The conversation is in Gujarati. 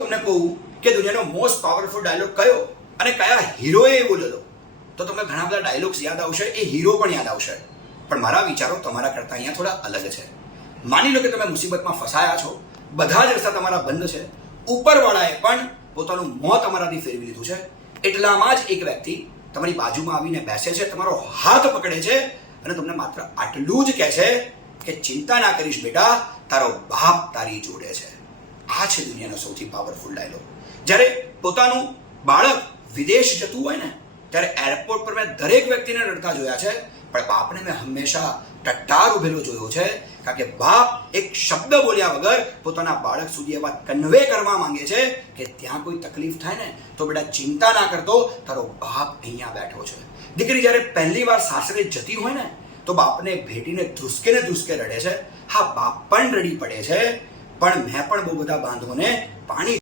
તમને કહું કે દુનિયાનો મોસ્ટ પાવરફુલ ડાયલોગ કયો અને કયા હીરોએ એ બોલેલો, તો તમને ઘણા બધા ડાયલોગ્સ યાદ આવશે, એ હીરો પણ યાદ આવશે. પણ મારા વિચારો તમારા કરતા અહીંયા થોડા અલગ છે. માની લો કે તમે મુસીબતમાં ફસાયા છો, બધા જ રસ્તા તમારા બંધ છે, ઉપરવાળાએ પણ પોતાનું મોં તમારાથી ફેરવી લીધું છે. એટલામાં જ એક વ્યક્તિ તમારી બાજુમાં આવીને બેસે છે, તમારો હાથ પકડે છે અને તમને માત્ર આટલું જ કહે છે કે ચિંતા ના કરીશ બેટા, તારો બાપ તારી જોડે છે. આ છે દુનિયાનો સૌથી પાવરફુલ ડાયલોગ. જ્યારે પોતાનું બાળક વિદેશ જતું હોય ને, ત્યારે એરપોર્ટ પર મેં દરેક વ્યક્તિને રડતા જોયા છે, પણ બાપને મેં હંમેશા ટટ્ટાર ઉભેલો જોયો છે. કારણ કે બાપ એક શબ્દ બોલ્યા વગર પોતાના બાળક સુધી એ વાત કન્વે કરવા માંગે છે કે ત્યાં કોઈ તકલીફ થાય ને તો બેટા ચિંતા ના કરતો, તારો બાપ અહીંયા બેઠો છે. દીકરી જ્યારે પહેલી વાર સાસરે જતી હોય ને, તો બાપને ભેટીને ધ્રુસકે ને ધ્રુસકે રડે છે. હા, બાપ પણ રડી પડે છે, પણ મેં પણ બહુ બધા બાંધોને પાણી